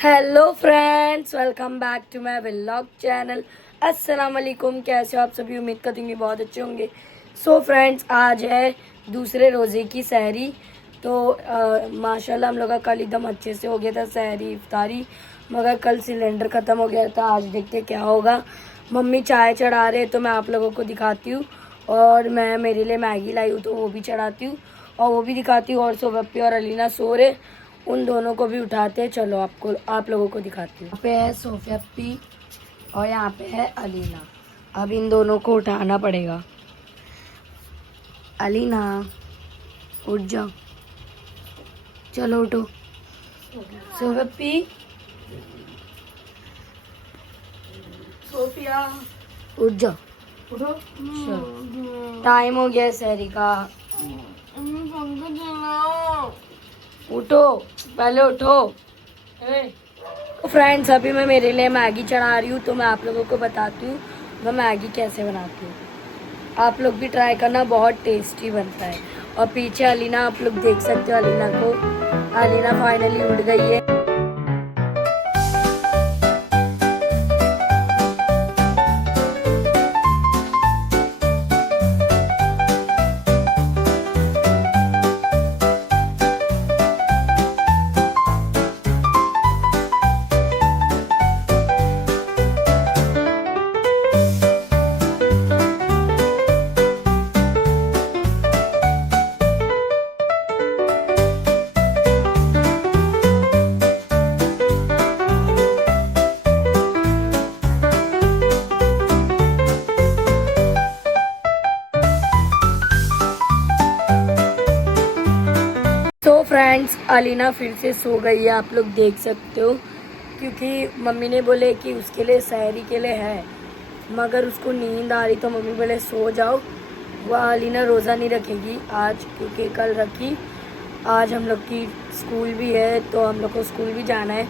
Hello friends, welcome back to my vlog channel. अस्सलाम वालेकुम। कैसे हो आप सभी? उम्मीद करती हूँ कि बहुत अच्छे होंगे। सो फ्रेंड्स, आज है दूसरे रोज़े की सहरी। तो माशाल्लाह हम लोग का कल एकदम अच्छे से हो गया था सहरी इफ्तारी, मगर कल सिलेंडर ख़त्म हो गया था। आज देखते क्या होगा। मम्मी चाय चढ़ा रहे तो मैं आप लोगों को दिखाती हूँ, और मैं मेरे लिए मैगी लाई हूँ तो वो भी चढ़ाती हूँ और वो भी दिखाती हूँ। और सोवप्पी और अलीना सो रहे, उन दोनों को भी उठाते हैं। चलो आप लोगों को दिखाती हूँ। यहाँ पे है सोफियाप्पी और यहाँ पे है अलीना। अब इन दोनों को उठाना पड़ेगा। अलीना उठ जाओ, चलो उठो। सोफियाप्पी, सोफिया उठ जाओ, उठो। चलो टाइम हो गया सहरी का, उठो, पहले उठो। फ्रेंड्स, अभी मैं मेरे लिए मैगी चढ़ा रही हूँ तो मैं आप लोगों को बताती हूँ मैं मैगी कैसे बनाती हूँ। आप लोग भी ट्राई करना, बहुत टेस्टी बनता है। और पीछे अलीना आप लोग देख सकते हो अलीना को। अलीना फाइनली उठ गई है। तो फ्रेंड्स, अलीना फिर से सो गई है, आप लोग देख सकते हो। क्योंकि मम्मी ने बोले कि उसके लिए सहरी के लिए है, मगर उसको नींद आ रही तो मम्मी बोले सो जाओ। वह अलीना रोज़ा नहीं रखेगी आज, क्योंकि कल रखी। आज हम लोग की स्कूल भी है तो हम लोग को स्कूल भी जाना है।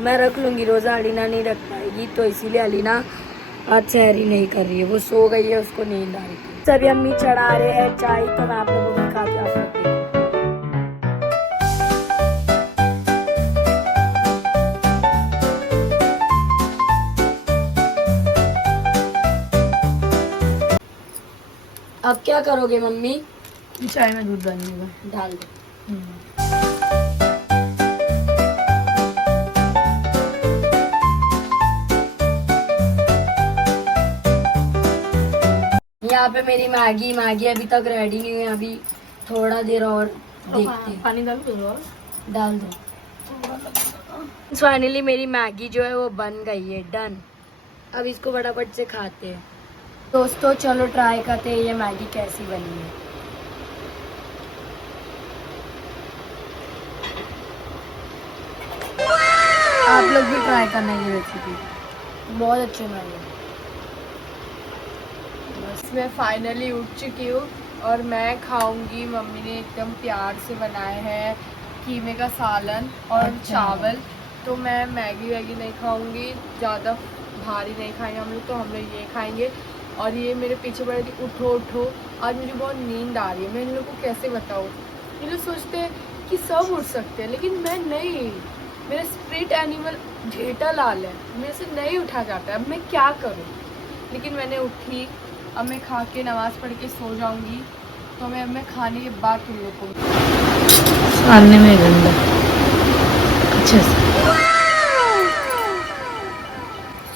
मैं रख लूँगी रोज़ा, अलीना नहीं रख पाएगी, तो इसीलिए अलीना आज सहरी नहीं कर रही है। वो सो गई है, उसको नींद आ रही थी। सभी अम्मी चढ़ा रहे हैं चाय, तो मैं आप लोगों को दिखाती हूँ। आप लोग देखो। अब क्या करोगे मम्मी? चाय में दूध डालने डाल दो। यहाँ पे मेरी मैगी अभी तक रेडी नहीं हुई। अभी थोड़ा देर और देखते हैं। पानी डाल दो और डाल दो। फाइनली मेरी मैगी जो है वो बन गई है, डन। अब इसको फटाफट से खाते हैं। दोस्तों चलो ट्राई करते हैं ये मैगी कैसी बनी है। आप लोग भी ट्राई करना ये रेसिपी, बहुत अच्छी बनी है। बस मैं फाइनली उठ चुकी हूँ और मैं खाऊंगी। मम्मी ने एकदम प्यार से बनाए हैं कीमे का सालन और अच्छा। चावल। तो मैं मैगी वैगी नहीं खाऊंगी, ज़्यादा भारी नहीं खाएंगे हम लोग, तो हम लोग ये खाएंगे। और ये मेरे पीछे पड़े थी उठो उठो, आज मुझे बहुत नींद आ रही है। मैं इन लोग को कैसे बताऊँ? ये लोग सोचते हैं कि सब उठ सकते हैं, लेकिन मैं नहीं। मेरा स्प्रिट एनिमल ढेटा लाल है, मेरे से नहीं उठा जाता है। अब मैं क्या करूँ? लेकिन मैंने उठी। अब मैं खा के नमाज़ पढ़ के सो जाऊंगी। तो मैं खाने के बाद तुम लोग को खाने में गंदा अच्छे से।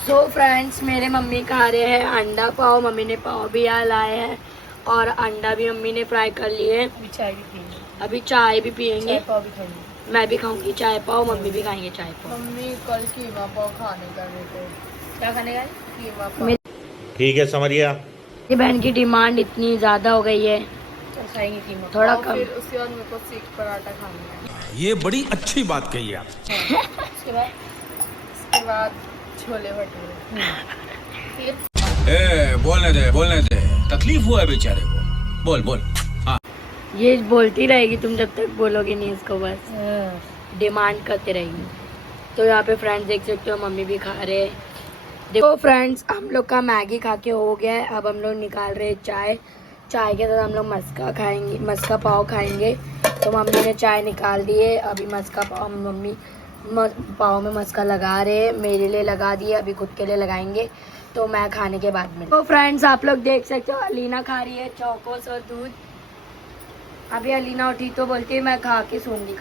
सो फ्रेंड्स, मेरे मम्मी खा रहे हैं अंडा पाव। मम्मी ने पाव भी यहाँ लाए हैं और अंडा भी मम्मी ने फ्राई कर लिए है। अभी चाय भी पीएंगे, अभी चाय भी पियेंगे। चाय पाव भी खाएंगे। मैं भी खाऊंगी चाय पाव, मम्मी भी खाएंगे चाय पाव। मम्मी कल कीमा पाव खाने का मेरे को। क्या खाने का है? कीमा पाव। मेरी ठीक है, समझ गया। बहन की डिमांड इतनी ज़्यादा हो गई है, तो खाएंगे कीमा थोड़ा पाव। कम। फिर उसके बाद मेरे को सीख पराठा खाना है। ये बड़ी अच्छी बात कही आप। उसके बाद छोले भटूरे। बोलने दे, तकलीफ हुआ है बेचारे को। बोल बोल। हाँ, ये बोलती रहेगी, तुम जब तक बोलोगे नहीं इसको, बस डिमांड करते रहेगी। तो यहाँ पे फ्रेंड्स देख सकते हो मम्मी भी खा रहे हैं। देखो फ्रेंड्स, हम लोग का मैगी खा के हो गया है। अब हम लोग निकाल रहे हैं चाय। चाय के साथ हम लोग मस्का खाएंगे, मस्का पाव खाएंगे। तो मम्मी ने चाय निकाल दी है, अभी मस्का पाव मम्मी पाँव में मस्का लगा रहे हैं, मेरे लिए लगा दिए, अभी खुद के लिए लगाएंगे तो मैं खाने के बाद में। तो फ्रेंड्स आप लोग देख सकते हो अलीना खा रही है चौकोस और दूध। अभी अलीना उठी तो बोलती है मैं खा के सोऊंगी,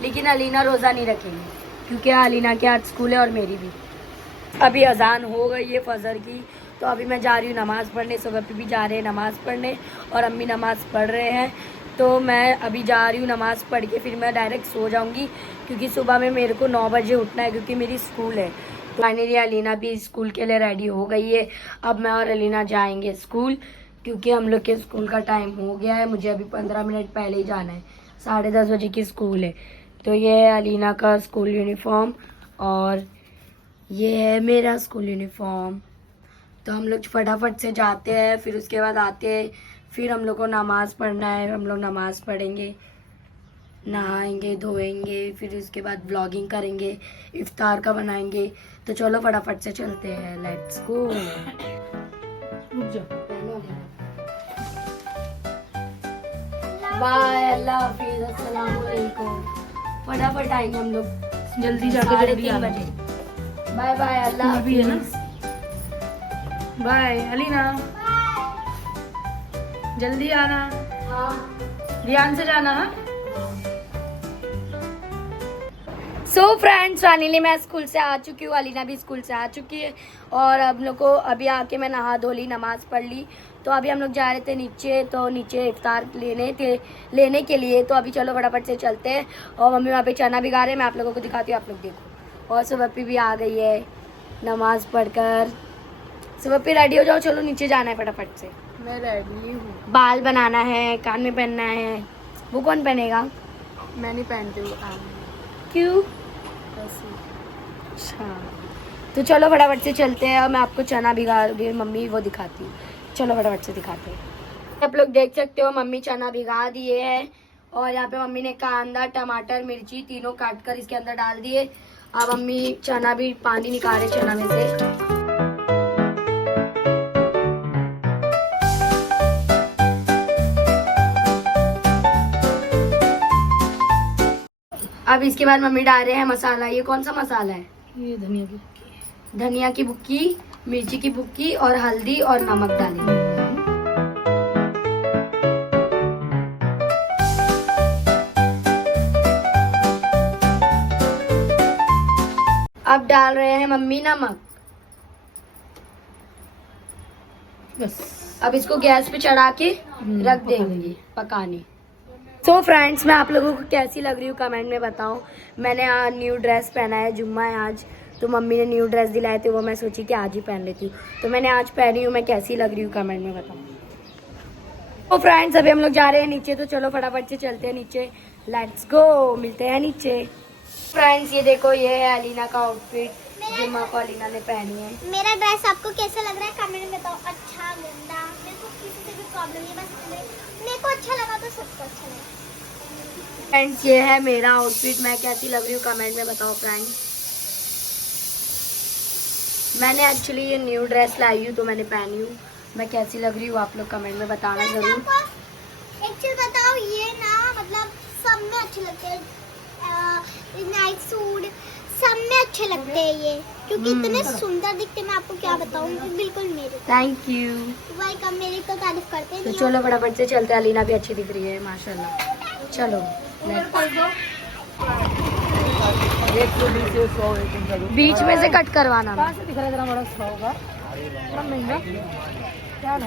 लेकिन अलीना रोज़ा नहीं रखेंगी क्योंकि अलीना के आज स्कूल है और मेरी भी। अभी अजान हो गई है फजर की, तो अभी मैं जा रही हूँ नमाज़ पढ़ने। सुबह भी जा रहे हैं नमाज़ पढ़ने और अम्मी नमाज़ पढ़ रहे हैं, तो मैं अभी जा रही हूँ नमाज़ पढ़ के फिर मैं डायरेक्ट सो जाऊँगी क्योंकि सुबह में मेरे को 9 बजे उठना है क्योंकि मेरी स्कूल है। तो फाइनली अलीना भी स्कूल के लिए रेडी हो गई है। अब मैं और अलीना जाएंगे स्कूल क्योंकि हम लोग के स्कूल का टाइम हो गया है। मुझे अभी 15 मिनट पहले ही जाना है, 10:30 बजे की स्कूल है। तो ये है अलीना का स्कूल यूनिफॉर्म और ये है मेरा स्कूल यूनिफॉर्म। तो हम लोग फटाफट से जाते हैं, फिर उसके बाद आते हैं, फिर हम लोग को नमाज़ पढ़ना है। हम लोग नमाज़ पढ़ेंगे, नहाएंगे, धोएंगे, फिर उसके बाद ब्लॉगिंग करेंगे, इफ्तार का बनाएंगे। तो चलो फटाफट से चलते हैं, लेट्स गो। बाय, अल्लाह हाफिज़, अस्सलाम वालेकुम। फटाफट आएंगे हम लोग, जल्दी जाके 3:30 बजे। बाय बाय, अल्लाह हाफिज़। बाय अलीना, जल्दी आना, हाँ। ध्यान से जाना। सो फ्रेंड्स फाइनली मैं स्कूल से आ चुकी हूँ, अलीना भी स्कूल से आ चुकी है और हम लोग को अभी आके मैं नहा धो ली, नमाज़ पढ़ ली। तो अभी हम लोग जा रहे थे नीचे, तो नीचे इफ्तार लेने के लिए। तो अभी चलो फटाफट से चलते हैं। और मम्मी वहाँ पे चना भिगा रहे हैं, मैं आप लोगों को दिखाती हूँ, आप लोग देखो। और सुबह भी आ गई है नमाज़ पढ़कर। सुबह रेडी हो जाओ, चलो नीचे जाना है फटाफट से। मैं रेडी हूँ, बाल बनाना है, कान में पहनना है। वो कौन पहनेगा? मैं नहीं पहनती हूँ। क्यों? अच्छा, तो चलो फटाफट से चलते हैं और मैं आपको चना भिगा रही मम्मी वो दिखाती हूँ। चलो फटाफट से दिखाते हैं। आप लोग देख सकते हो मम्मी चना भिगा दिए हैं और यहाँ पे मम्मी ने कांदा, टमाटर, मिर्ची तीनों काट कर इसके अंदर डाल दिए। अब मम्मी चना भी पानी निकाल रहे चना में से। अब इसके बाद मम्मी डाल रहे हैं मसाला। ये कौन सा मसाला है? ये धनिया की बुक्की। धनिया की बुक्की, मिर्ची की बुक्की और हल्दी और नमक डालेंगे। अब डाल रहे हैं मम्मी नमक। बस अब इसको गैस पे चढ़ा के रख देंगे पकाने। तो फ्रेंड्स मैं आप लोगों को कैसी लग रही हूँ कमेंट में बताओ। मैंने आज न्यू ड्रेस पहना है, जुम्मा है आज, तो मम्मी ने न्यू ड्रेस दिलाए थे, वो मैं सोची कि आज ही पहन लेती हूँ। तो मैंने आज पहनी हूँ, मैं कैसी लग रही हूँ कमेंट में बताओ। तो फ्रेंड्स अभी हम लोग जा रहे हैं नीचे, तो चलो फटाफट से चलते हैं नीचे, लेट्स गो, मिलते हैं नीचे। फ्रेंड्स ये देखो, ये है अलीना का आउटफिट, जुम्मा को अलीना ने पहनी है। मेरा ड्रेस आपको कैसा लग रहा है कमेंट में बताओ। अच्छा, गंदा, मेरे को किसी से भी प्रॉब्लम नहीं, बस मेरे को अच्छा लगा तो सबको अच्छा लगा। फ्रेंड्स ये है मेरा आउटफिट, मैं कैसी लग रही हूँ कमेंट में बताओ फ्रेंड्स। मैंने एक्चुअली ये न्यू ड्रेस लाई हूँ तो मैंने पहनी हूँ, मैं कैसी लग रही हूँ आप लोग कमेंट में बताना जरूर। एक चीज बताओ, ये ना मतलब सब में अच्छे लगते हैं, नाइट सूट सब में अच्छे लगते हैं ये, क्योंकि इतने सुंदर दिखते हैं। मैं आपको क्या बताऊँ, बिल्कुल मेरे। Thank you. वेलकम, मेरी तो तारीफ करते हैं। तो चलो फटाफट से चलते हैं, अलीना भी अच्छी दिख रही है माशाल्लाह। चलो बीच में से कट करवाना। दिख रहा है जरा बड़ा सा होगा, बड़ा महंगा क्या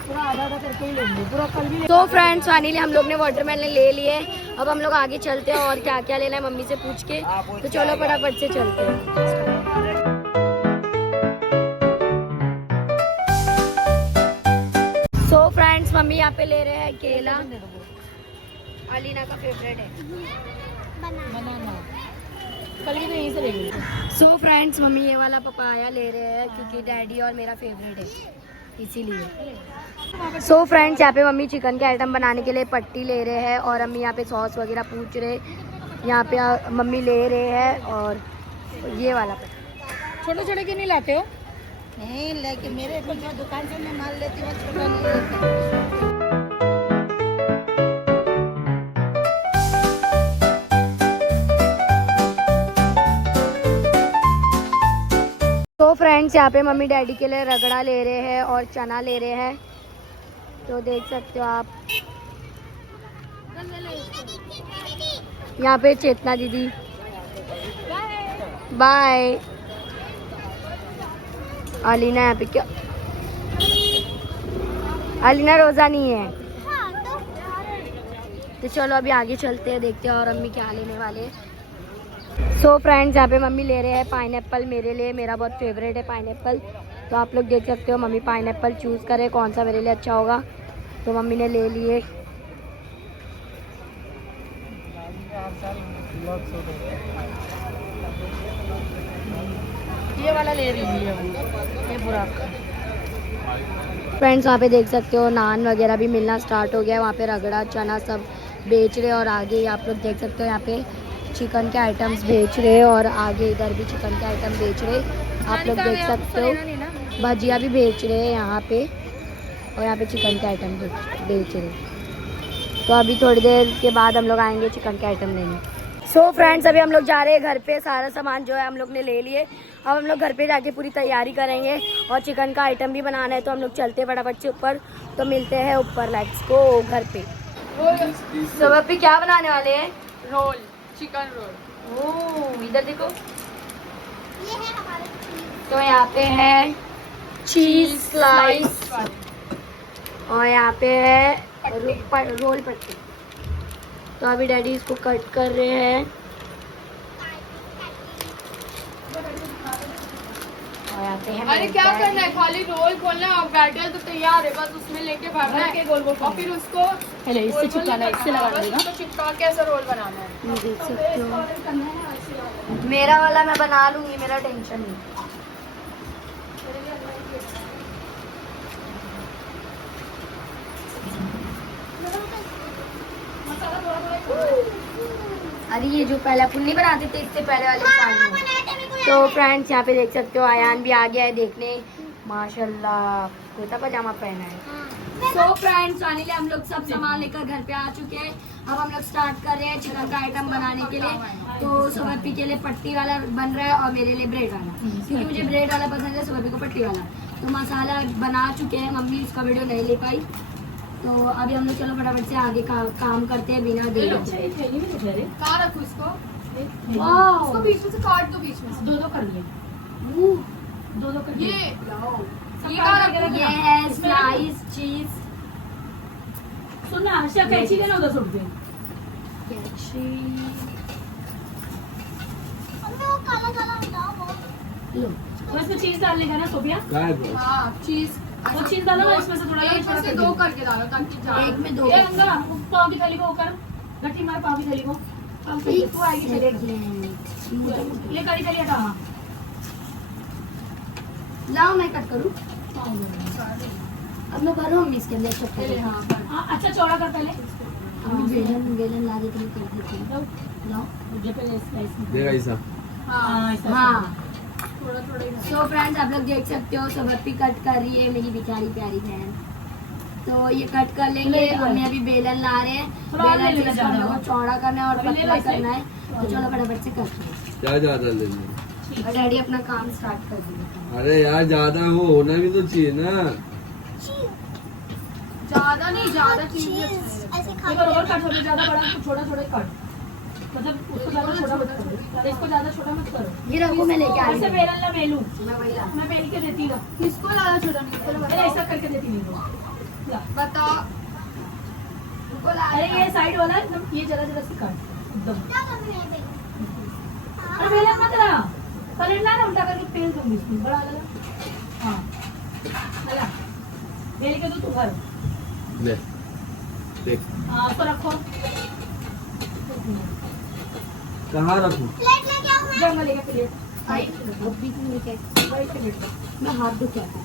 पूरा आधा करके ही लेंगे पूरा कल भी। तो फ्रेंड्स फाइनली हम लोग ने वाटरमेलन ले लिए। अब हम लोग आगे चलते हैं और क्या क्या लेना है मम्मी से पूछ के। तो चलो फटाफट से चलते हैं। सो फ्रेंड्स मम्मी यहाँ पे ले रहे हैं केला, अलीना का फेवरेट है। बनाना कल भी तो यहीं से लेंगे। सो फ्रेंड्स मम्मी ये वाला पपाया ले रहे हैं क्योंकि डैडी और मेरा फेवरेट है इसीलिए। सो फ्रेंड्स यहाँ पे मम्मी चिकन के आइटम बनाने के लिए पट्टी ले रहे हैं और अम्मी यहाँ पे सॉस वगैरह पूछ रहे, यहाँ पे मम्मी ले रहे हैं। और ये वाला छोटे छोटे क्यों नहीं लाते हो? नहीं लेकिन मेरे को जो दुकान से मैं माल लेती हूँ छोटा नहीं लेती। सो फ्रेंड्स यहाँ पे मम्मी डैडी के लिए रगड़ा ले रहे हैं और चना ले रहे हैं, तो देख सकते हो आप। यहाँ पे चेतना दीदी बाय। अलीना यहाँ पे क्या, अलीना रोजा नहीं है। तो चलो अभी आगे चलते हैं, देखते हैं और अम्मी क्या लेने वाले हैं। सो फ्रेंड्स यहाँ पे मम्मी ले रहे हैं पाइनएप्पल मेरे लिए, मेरा बहुत फेवरेट है पाइनएप्पल। तो आप लोग देख सकते हो मम्मी पाइनएप्पल चूज़ करे कौन सा मेरे लिए अच्छा होगा, तो मम्मी ने ले लिए। ये वाला ले रही है ये पूरा। फ्रेंड्स वहाँ पे देख सकते हो नान वगैरह भी मिलना स्टार्ट हो गया है, वहाँ पे रगड़ा चना सब बेच रहे हैं। और आगे आप लोग देख सकते हो यहाँ पे चिकन के आइटम्स बेच रहे हैं, और आगे इधर भी चिकन के आइटम बेच रहे हैं। आप लोग देख सकते हो भजिया भी बेच रहे हैं यहाँ पे, और यहाँ पे चिकन के आइटम बेच रहे हैं। तो अभी थोड़ी देर के बाद हम लोग आएंगे चिकन के आइटम लेने। सो फ्रेंड्स अभी हम लोग जा रहे हैं घर पे, सारा सामान जो है हम लोग ने ले लिए। अब हम लोग घर पे जाके पूरी तैयारी करेंगे और चिकन का आइटम भी बनाना है, तो हम लोग चलते हैं फटाफट से ऊपर। तो मिलते हैं ऊपर, लेट्स गो घर पे। सब अभी क्या बनाने वाले हैं? Role, chicken roll. ओह इधर देखो, ये है हमारे तो यहाँ पे है चीज स्लाइस और यहाँ पे है रोल पट्टी। तो अभी डैडी इसको कट कर रहे हैं, और यहाँ पे है अरे क्या करना है, खाली रोल खोलना है और बैटर तो तैयार है, बस उसमें लेके भरना है और फिर उसको इससे चिपकाना है, इससे लगा देगा। उसको चिपका के ऐसा रोल बनाना है। ये देख सकते हो मेरा वाला मैं बना लूंगी, मेरा टेंशन नहीं। अरे ये जो पहले अपन नहीं बनाते थे इससे पहले वाले साल में। तो फ्रेंड्स यहाँ पे देख सकते हो आयान भी आ गया है देखने, माशाल्लाह कुर्ता पजामा पहना है। सो फ्रेंड्स फाइनली हम लोग सब सामान लेकर घर पे आ चुके हैं। अब हम लोग स्टार्ट कर रहे हैं चिकन का आइटम बनाने के लिए। तो सोबी के लिए पट्टी वाला बन रहा है और मेरे लिए ब्रेड वाला, क्योंकि मुझे ब्रेड वाला पसंद है, सोबी को पट्टी वाला। तो मसाला बना चुके हैं, मम्मी उसका वीडियो नहीं ले पाई। तो अभी हम लोग चलो फटाफट से आगे काम करते हैं बिना देर के। कहाँ रखूँ इसको? वाह इसको बीच में से काट दो, बीच में से दो कर लिए, दो कर लिए। ये कहाँ रखूँ? ये है स्लाइस चीज। सुन ना हर्षा, कैची देना उधर सुट दे। वो काला काला होता है वो। लो तो इसमें चीज डाल लेगा ना सोफिया, हाँ चीज, वो चीज डालो ना इसमें से थोड़ा एक में से दो करके डालो ताकि जाए। एक में दो ये अंगा उस पाव की थैली को कर, गट्टी मार पाव की थैली को, वो आएगी चले। ये कड़ी थैली हटा। हाँ लाओ मैं कट करूँ। अब मैं भरूँ हम इसके अंदर सब पहले हाँ कर। हाँ, अच्छा चौड़ा कर पहले। हम बेलन ला देते हैं कर देते हैं। लाओ मुझे पहले इसमें देखा ऐसा हाँ ऐसा। हाँ। थोड़ा थोड़ा ही। सो फ्रेंड्स आप लोग देख सकते हो सबप्पी कट कर रही है मेरी बेचारी प्यारी बहन। तो ये कट कर लेंगे। हमें अभी बेलन ला रहे हैं, थोड़ा और ले बेलन लेना से हम लोगों को चौड़ा करना है और अभी ले पतला लो इसे। करना है। तो चलो फटाफट से करते हैं। क्या ज्यादा ले लिया? और डैडी अपना काम स्टार्ट कर दिया। अरे यार ज्यादा वो होना भी तो चाहिए ना। ज्यादा नहीं, ज्यादा चीज ऐसे खा एक और कट होता, ज्यादा बड़ा तो छोटा छोटा कट, मतलब उसको ज्यादा छोटा मत करो, इसको ज्यादा छोटा मत करो। ये रखो मैं लेके आई ऐसे हूँ। बेलन ला मेलू, मैं वही ला। मैं बेल के देती हूँ। किसको ज्यादा छोटा नहीं? चलो अरे बताओ, ऐसा करके देती नहीं हूँ। ला। बताओ। अरे ये साइड वाला एकदम, ये जरा जरा सी कट एकदम। क्या करना है बे? अरे बेलन मत ला, पलटना ना उल्टा करके तेल दूंगी इसमें बड़ा वाला। हाँ चला बेल के तू भर। ले देख हाँ उसको रखो। कहाँ रखूं? प्लेट लेके आओ मैं। जंगल लेके प्लेट आई अभी तुम लेके आए। बड़ी प्लेट। मैं हाथ धो के आती हूँ।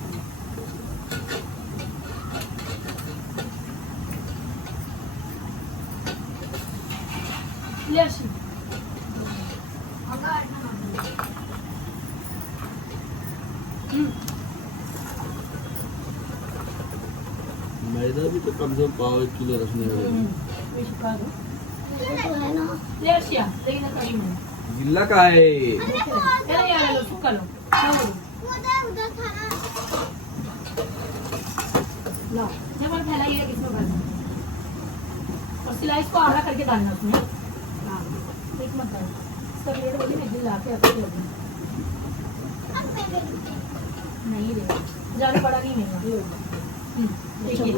ले अर्शी। मैदा भी तो कम से कम पाव 1 किलो रखने वाला। ये सुखा दो। तो है ना। ले अर्शिया, लेकिन कड़ी में गिल्ला का है। यार यार लो सुखा लो। लो। वो ला जब हम फैलाइएगा किसमें भरना और सिलाई इसको आधा करके डालना उसमें। हाँ एक मत डाल इसका प्लेट बोली ना ला के अपने लगी नहीं रे ज़्यादा बड़ा नहीं लेना देखिए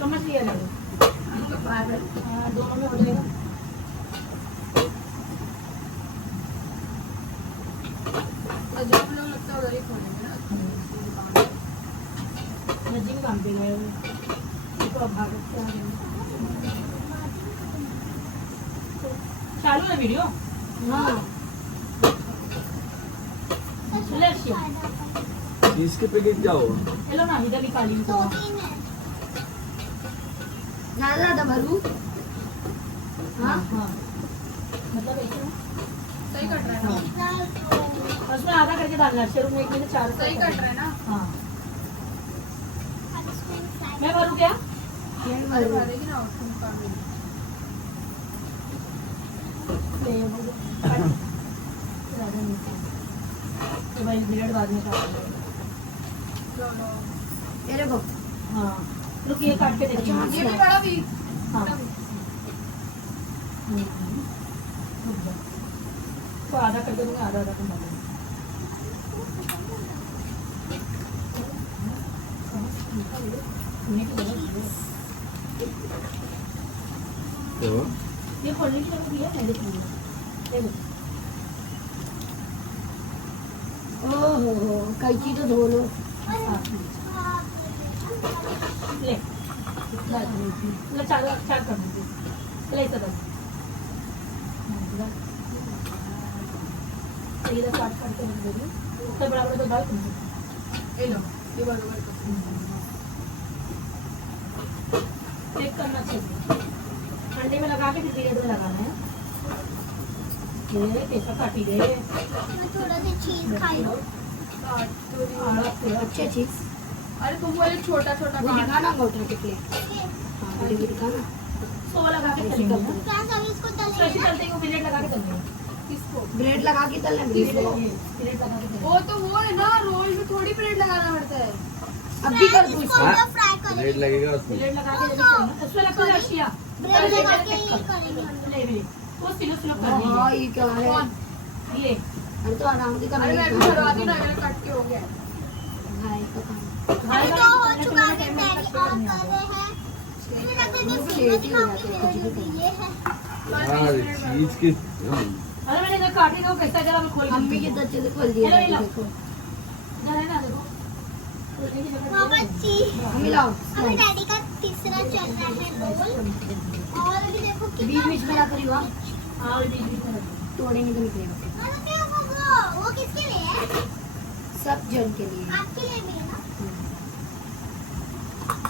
समझ लिया ना दोनों में हो जाएगा। जब लोग लगता है उधर ही खोलेंगे ना नजीम काम पे गए हुए तो अब भागत से आ गए। चालू है वीडियो। हाँ लक्ष्य चीज के पैकेट क्या होगा? चलो ना इधर निकाली तो 2-3 है। ज्यादा भरू। हाँ हाँ मतलब ऐसे ना सही कट रहा है ना और उसमें आधा करके डालना शुरू में एक में 4 सही कट रहा है ना हाँ मैं भरूँ क्या अरे भरेगी ना उसको निकाल तो भाई ब्लेड बाद में काट चलो मेरे को हाँ रुकिए काट के देखिए ये भी बड़ा भी हाँ तो आधा करके दूंगा आधा आधा कर डालूंगा। तो ये खोलने की जरूरत है मैं देखूंगी ओहो कैची तो धो लो। ले ले चार चार कर दीजिए ले इधर इधर काट काट के रख दीजिए उससे बड़ा बड़ा तो डाल ये लो ये बराबर चेक करना चाहिए ठंडे में लगा के फिर धीरे धीरे लगाना है। ये कैसा काटी गए मैं थोड़ा सा चीज खाई लो। अच्छे चीज अरे तुम बोले छोटा छोटा काट दिखाना उठा के प्लेट। हाँ वीडियो दिखाना। सो लगा के चलेंगे ना क्या कभी इसको तो ऐसे तलेंगे? चलते हैं ब्लेड लगा के चलते हैं किसको ब्रेड लगा के तलना ब्लेड ब्रेड लगा के चलते वो तो वो है ना रोल में थोड़ी ब्रेड लगाना पड़ता है अब भी कर दूँ इसको इसको। हम फ्राई रेट करेंगे। लगेगा हैं उसमें। ब्लेड लगा के जल्दी चलना उसमें रखो रशिया ब्रेड लगा के ही करेंगे हम लोग। ले ले वो सिलो सिलो कर हाँ दीजिए ये क्या है? ले अरे तो आराम से अरे मैं भी करना करवा दी ना मेरा कट के हो गया भाई का काम। भाई तो हो चुका है मैगी ऑन कर रहे हैं। मुझे लगता है कि लेट ही हो काफी जाते हैं, मेहनत हुई है। अरे चीज के अरे मैंने इधर काटी ना वो कैसा जरा मैं खोल के मम्मी के तो अच्छे से खोल दिया हेलो, हेलो। देखो। इधर है ना देखो खोलने की जगह मामा जी मम्मी लाओ अभी डैडी का तीसरा चल रहा है रोल और अभी देखो बीच कितना बीच में ना करी हुआ हाँ और बीच बीच में रखो। तोड़ेंगे तो निकलेगा। मामा क्या वो किसके लिए है? सब जन के लिए। आपके लिए भी है ना?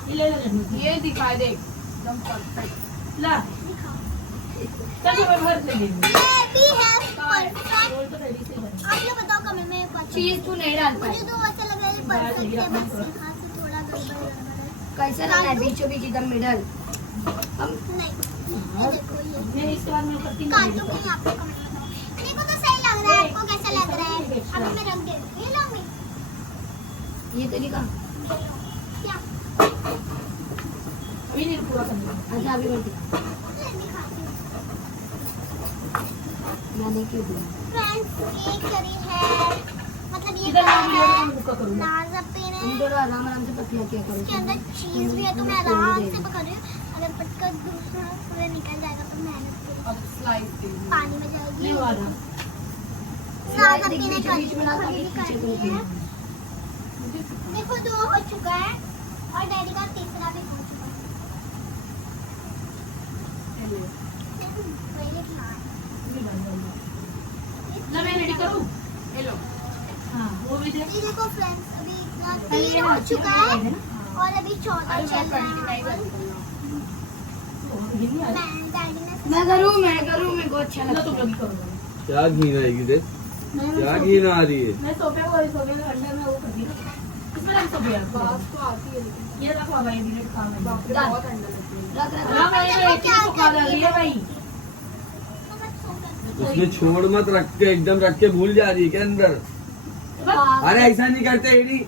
ये ले ले ये दिखाई दे एकदम परफेक्ट ला दिखाओ। चल मैं भर ले दूंगी ये भी है परफेक्ट। रोल तो पहले से बना आप लोग बताओ कमेंट में परफेक्ट। चीज तू नहीं डाल पाए मुझे तो ऐसा लग रहा है परफेक्ट है बस यहाँ से थोड़ा गड़बड़ है। कैसे ना है बीचों बीच एकदम मिडल। हम नहीं ये देखो ये मैं इसके बाद मैं करती काटू नहीं आप लोग कमेंट में बताओ। मेरे को तो सही लग रहा है आपको कैसा लग रहा है? अभी मैं रख देती हूँ। ये लो मैं ये तरीका क्या अभी नहीं पूरा करना अच्छा अभी मैं दिखा मैं दिखाती हूँ। मैंने क्यों दिया फ्रेंड्स एक करी है मतलब ये इधर करी मैं है मुक्का करूंगा नाजा पेन हम है। दोनों आराम आराम से पतला किया करो। इसके अंदर चीज भी है तो मैं आराम से पकड़ रही हूँ। अगर पटका दूसरा पूरा निकल जाएगा तो मेहनत करें अब स्लाइस दे दी पानी में जाएगी। नहीं हुआ रहा नाजा बीच पेन बीच बीच में ना खड़ी पीछे करनी तुम है। देखो 2 हो चुका है और डैडी का तीसरा भी हो चुका है। देखो, पहले था। ना मैं रेडी करूँ ये लो हाँ वो भी दे ये देखो फ्रेंड्स अभी इतना पहले 3 ये हो ना चुका है और अभी चौथा अरे चल मैं रहा कंटिन्यू नहीं है। करूँगी डैडी ने मैं करूँ मेरे को अच्छा ना लगता तुम है। लोग करोगे क्या घी आएगी रे? क्या घी आ रही है? मैं सोफे को सोफे के अंदर में वो कर दी ना किसमें रख सोफे आपको बात तो आती है लेकिन ये रखो भाई मिनट काम है बाप रे डाल। बहुत ठंडा लगती है रख रख हाँ भाई ये एक ही पका रही है भाई उसमें छोड़ मत रख के एकदम रख के भूल जा रही है के अंदर। बस अरे ऐसा नहीं करते एडी।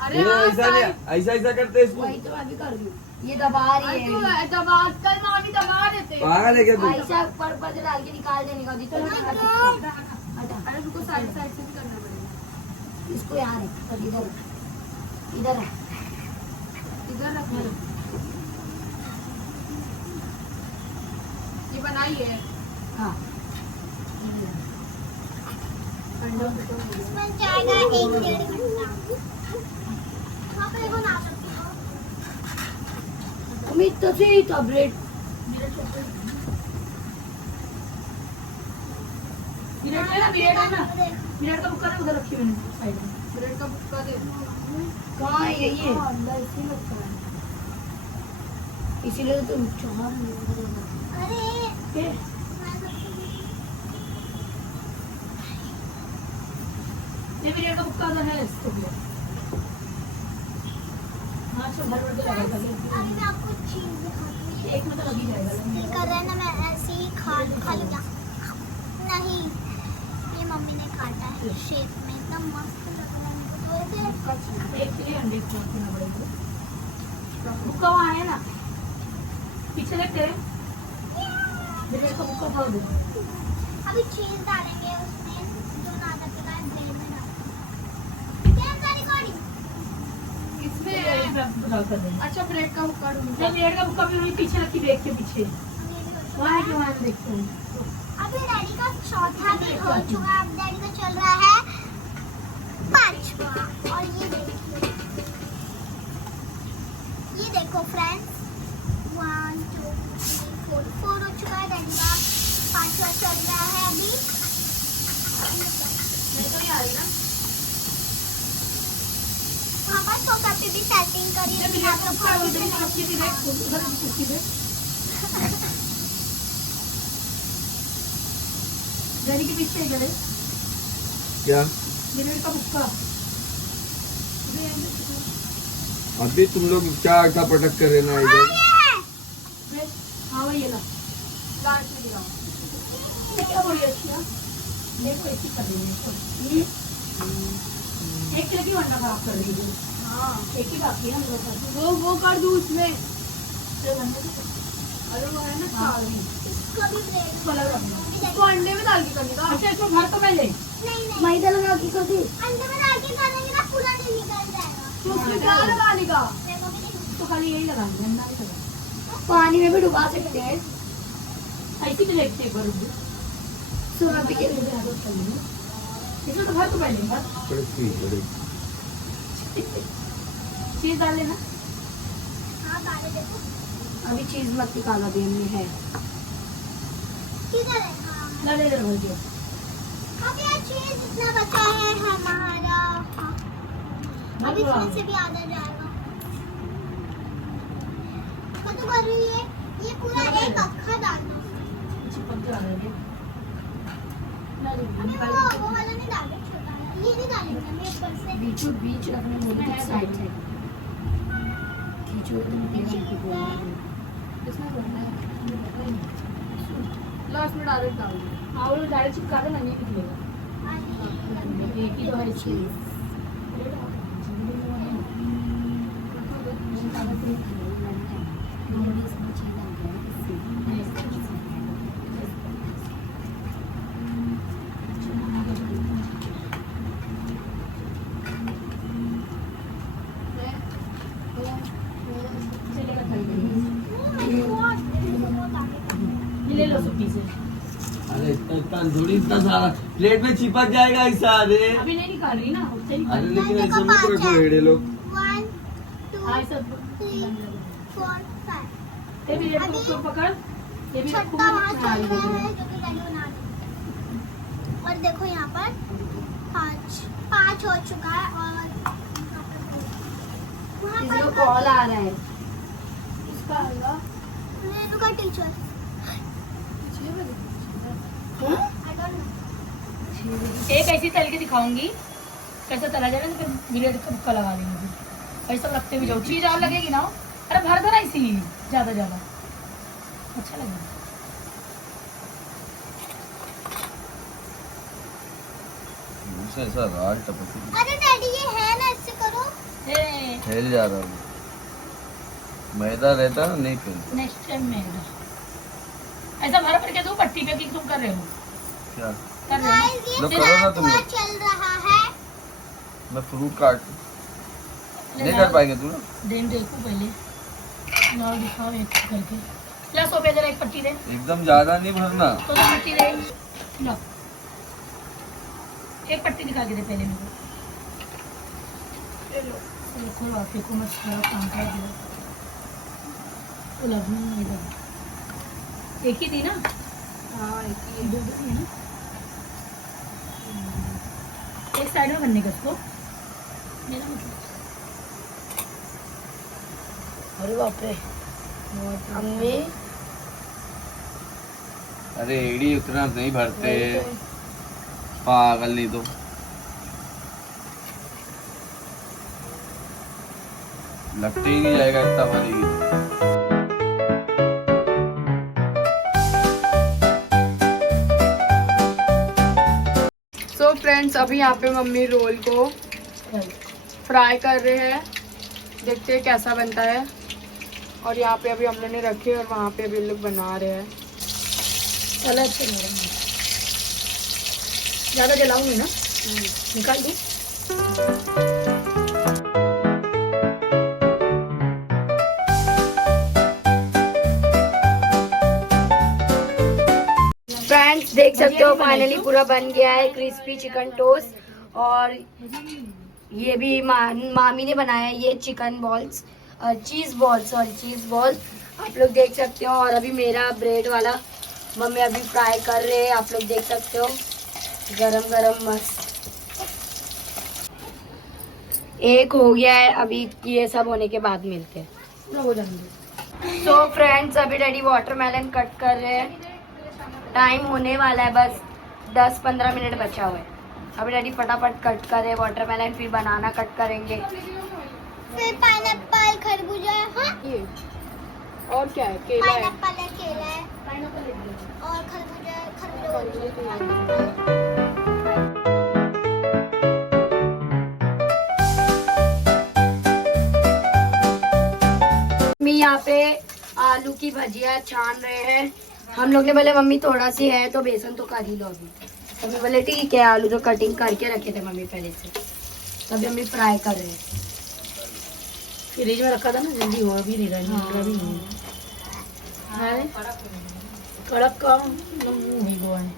अरे ये हाँ, ऐसा नहीं, ऐसा ऐसा करते इसको। वही तो मैं भी कर रही हूँ, ये दबा रही है। दबा कल मामी दबा देते हैं। पागल है क्या तू? ऐसा पर से डाल के निकाल देने का जितना अरे रुको साइड साइड से भी करना पड़ेगा। इसको यहाँ रख, और इधर इधर है। इधर रखना। ये बनाई है। हाँ इसमें जाएगा 1-1.5 घंटा। हाँ पे बना सकती हो। उम्मीद तो थी टैबलेट। मिनट है ना, मिनट है ना, मिनट का बुक करना उधर रखी मैंने साइड में। ब्रेड का बुक्का दे। कहाँ है ये? इसीलिए तो तुम चाह अरे के ये मिनट का बुक्का उधर है इसको भी। हाँ अच्छा भर भर के लगा अभी मैं आपको चीज दिखाती हूँ। एक में तो लग ही जाएगा। दिल कर रहा है ना मैं ऐसे ही खा लिया। नहीं ये मम्मी ने काटा है शेप में, इतना मस्त लग रहा है मुझको। तो ऐसे एक के लिए अंडे को रखना पड़ेगा। बुक्का वहाँ है ना, पीछे देख तेरे मिनट का बुक्का उठा दे। अभी चीज डालेंगे उसमें जो नाटक का ब्लेड में डालेंगे। कैसा रिकॉर्डिंग? इसमें डाल कर देंगे। अच्छा ब्रेड का बुक्का ढूंढ। नहीं मिनट का बुक्का भी वहीं पीछे रखी बैग के पीछे। वहाँ है कि वहाँ हम देखते हैं। अभी डैडी का चौथा भी हो चुका है। अब डैडी का चल रहा है 5वां। और ये देखो फ्रेंड्स, 1 2 3 4 4 हो चुका है डैडी का। 5वां चल रहा है अभी। मेरे को नहीं आ रही ना। वहाँ पर सोफा पे भी सेटिंग करी है। मिनट का बुक्का उधर ही रखी थी देख, उधर रखी थी। डैडी के पीछे गए क्या? मिनट का बुक्का। अभी तुम लोग क्या ऐसा पटक कर रहे ना इधर? हाँ वही है ना। लास्ट में दिखाओ। ये क्या बड़ी अच्छी है। देखो ऐसी कर देंगे इसको। ये एक किलो की अंडा खराब कर देंगे। हाँ एक ही बाकी है हम लोग का। वो कर दूँ उसमें। तो बनने दो। अरे वो है ना हाँ चावल। इसको भी ब्रेड इसको अलग रखना। इसको अंडे में डाल के करने का। अच्छा इसको भर तो मैं ले। नहीं नहीं मैदा लगा के कर दी। अंडे में डाल के करेंगे ना पूरा नहीं निकल जाएगा। तो उसमें क्या लगाने का? मेरे को भी नहीं तो खाली यही लगाएंगे अंडा नहीं लगाएंगे। पानी में भी डुबा सकते हैं। ऐसी भी देखते हैं बरूद। सोना पी के इसमें तो भर तो पहले भर कड़की कड़की। चीज डाल लेना। हाँ डाले देखो। अभी चीज मत निकाला भी हमने है। किधर है? हाँ डाले इधर भर दिया। अब ये चीज इतना बचा है हमारा। हाँ। अब इसमें से भी आधा जाएगा। कद्दू कर रही है। ये पूरा एक अक्खा डालना। चिपक के डाल देंगे। डाल अभी देंगे। वो वाला नहीं डाले, छोटा वाला। ये नहीं डालेंगे हम ऊपर से। बीचों बीच रखने बोले तो साइड से खींचो इसमें भरना है। लास्ट में डायरेक्ट डाल दो। हाँ वो डायरेक्ट चिपका देना नहीं निकलेगा। एक ही तो है चीज। ले लो सब पीसे। अरे इतना थोड़ी, इतना सारा प्लेट में चिपक जाएगा ऐसा। अरे अभी नहीं निकाल रही ना, उससे अरे निकाल। लेकिन ऐसा मत रखो ये लोग। 1 2 हाँ सब 3 4 5। ये भी रेड को पकड़। ये भी छठा वहाँ चल रहा है जो कि डैडी बना रहे। और देखो यहाँ पर 5 हो चुका है। और वहाँ इसमें पर कॉल आ रहा है। इसका हलवा रेनू का टीचर। हाँ? I don't know. एक ऐसी तल के दिखाऊंगी कैसे तला जाएगा, तो फिर ब्रेड का बुक्का लगा देंगे। फिर ऐसा लगते भी जाओ, चीज और लगेगी ना। अरे भर दो ना इसी ज्यादा ज्यादा अच्छा लगेगा। ऐसा राज टपक। अरे डैडी ये है ना, इससे करो। ए फैल जा रहा हूँ। मैदा रहता ना नहीं फैलता। नेक्स्ट टाइम में ऐसा भर भर के दो पट्टी पे कि तुम कर रहे हो क्या कर रहे हो गाइस ये लो करो ना तुम क्या लोग। चल रहा है? मैं फ्रूट काट नहीं कर पाएंगे तुम लोग। देन देखो पहले लाओ दिखाओ एक करके ला सोफे जरा एक पट्टी दे एकदम ज्यादा नहीं भरना। तो पट्टी दे लो एक पट्टी दिखा के दे पहले मेरे को चलो खोलो आप देखो मत सारा काम कर दिया तो लगना इधर एक ही थी ना हाँ एक ही दो थी ना एक साइड में बनने का उसको मेरा मतलब अरे बाप रे अम्मी अरे एड़ी उतना नहीं भरते पागल नहीं तो। लगते ही नहीं जाएगा इतना भरेगी। सो फ्रेंड्स अभी यहाँ पे मम्मी रोल को फ्राई कर रहे हैं, देखते हैं कैसा बनता है। और यहाँ पे अभी हम लोग ने रखे और वहाँ पे अभी लोग बना रहे हैं। कलर से ज़्यादा जलाऊंगी ना निकाल दूँ फ्रेंड्स देख सकते हो फाइनली पूरा बन गया है क्रिस्पी चिकन टोस्ट। और ये भी मामी ने बनाया है, ये चिकन बॉल्स चीज़ बॉल्स सॉरी चीज़ बॉल आप लोग देख सकते हो। और अभी मेरा ब्रेड वाला मम्मी अभी फ्राई कर रहे हैं, आप लोग देख सकते हो गरम गरम मस्त एक हो गया है। अभी ये सब होने के बाद मिलते हैं। हो जाएंगे तो फ्रेंड्स अभी डैडी वाटरमेलन कट कर रहे हैं, टाइम होने वाला है बस 10-15 मिनट बचा हुआ है। अभी डैडी फटाफट कट कर रहे हैं वाटरमेलन, फिर बनाना कट करेंगे। फिर पाइनएप्पल खरबूजा हाँ ये और क्या है? केला है। पाइनएप्पल है केला है और खरबूजा मम्मी यहाँ पे आलू की भजिया छान रहे हैं। हम लोग ने बोले मम्मी थोड़ा सी है तो बेसन तो कर ही लो अभी। मम्मी बोले ठीक है, आलू तो कटिंग करके रखे थे मम्मी पहले से, तभी मम्मी फ्राई कर रहे हैं। फ्रिज में रखा था ना जल्दी हो भी नहीं रहा भी नहीं है कड़क का मुंह ही हुआ है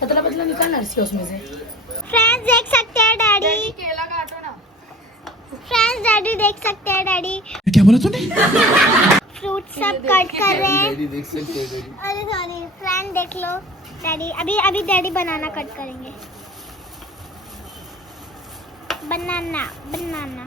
पतला पतला निकालना इसके उसमें से। फ्रेंड्स देख सकते हैं डैडी। केला काटो ना। फ्रेंड्स डैडी देख सकते हैं डैडी क्या बोला तूने? फ्रूट सब कट कर रहे हैं। डैडी देख सकते हैं डैडी। अरे सॉरी फ्रेंड देख लो डैडी अभी डैडी बनाना कट करेंगे। बनाना बनाना